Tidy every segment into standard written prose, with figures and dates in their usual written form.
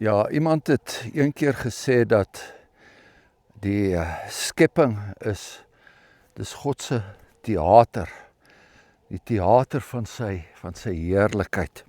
Ja, iemand het een keer gesê dat die skepping dis God se teater, die teater van sy heerlikheid.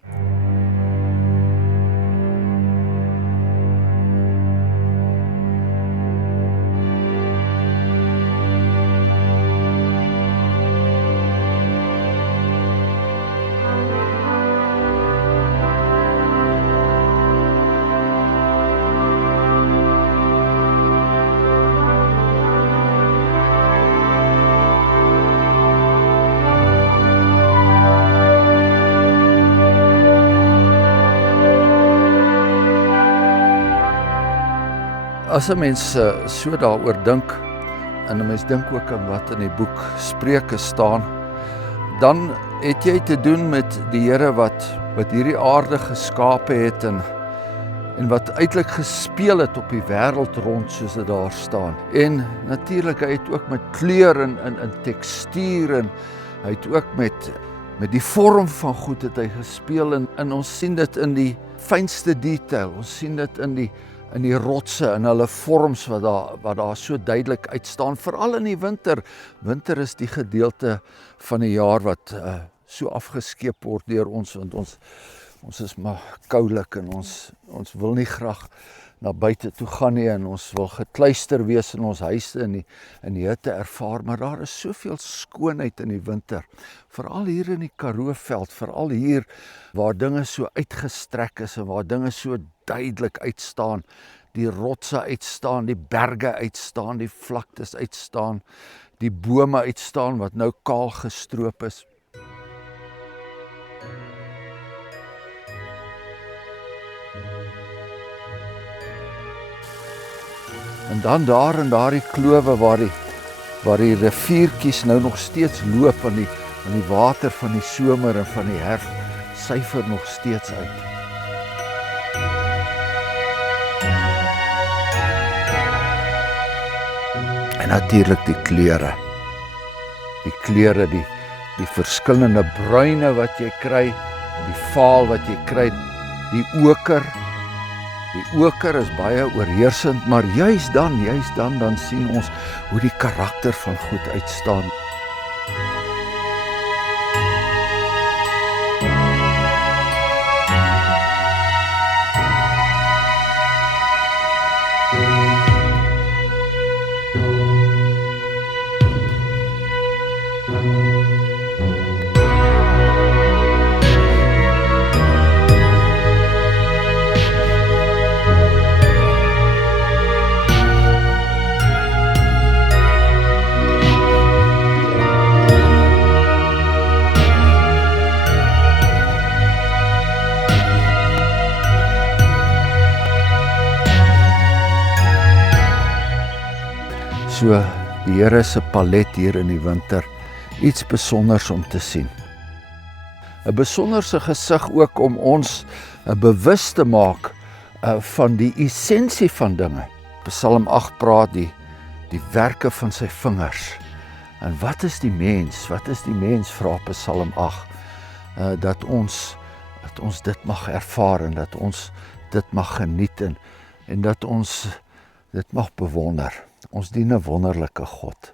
As 'n mens so daaroor dink, en 'n mens dink ook aan wat in die boek Spreuke staan, dan het jy te doen met die Here wat hierdie aarde geskape het en wat uiteindelik gespeel het op die wêreld rond soos dit daar staan. En natuurlik, hy het ook met kleur en tekstuur en hy het ook met die vorm van goed het hy gespeel en ons sien dit in die fynste detail. Ons sien dit in die rotse en hulle vorms wat daar so duidelik uitstaan, veral in die winter. Winter is die gedeelte van die jaar wat so afgeskeep word deur ons, want ons is maar koulik en ons wil nie graag na buite toe gaan nie en ons wil gekluister wees in ons huise en die hitte ervaar, maar daar is soveel skoonheid in die winter, veral hier in die Karoo-veld, veral hier waar dinge so uitgestrek is en waar dinge so duidelik uitstaan, die rotse uitstaan, die berge uitstaan, die vlaktes uitstaan, die bome uitstaan wat nou kaal gestroop is. En dan daar in daardie klowe waar die riviertjies nou nog steeds loop aan die water van die somer en van die herfst syfer nog steeds uit. En natuurlik die kleure, die verskillende bruine wat jy kry, die vaal wat jy kry, die oker. Die oker is baie oorheersend, maar juis dan sien ons hoe die karakter van goed uitstaan. So die Here se palet hier in die winter, iets besonders om te sien. 'n Besonderse gesig ook om ons bewus te maak van die essensie van dinge. Psalm 8 praat die werke van sy vingers. En wat is die mens? Wat is die mens, vra Psalm 8, dat ons dit mag ervaar en dat ons dit mag geniet en dat ons dit mag bewonder. Ons dien 'n wonderlike God.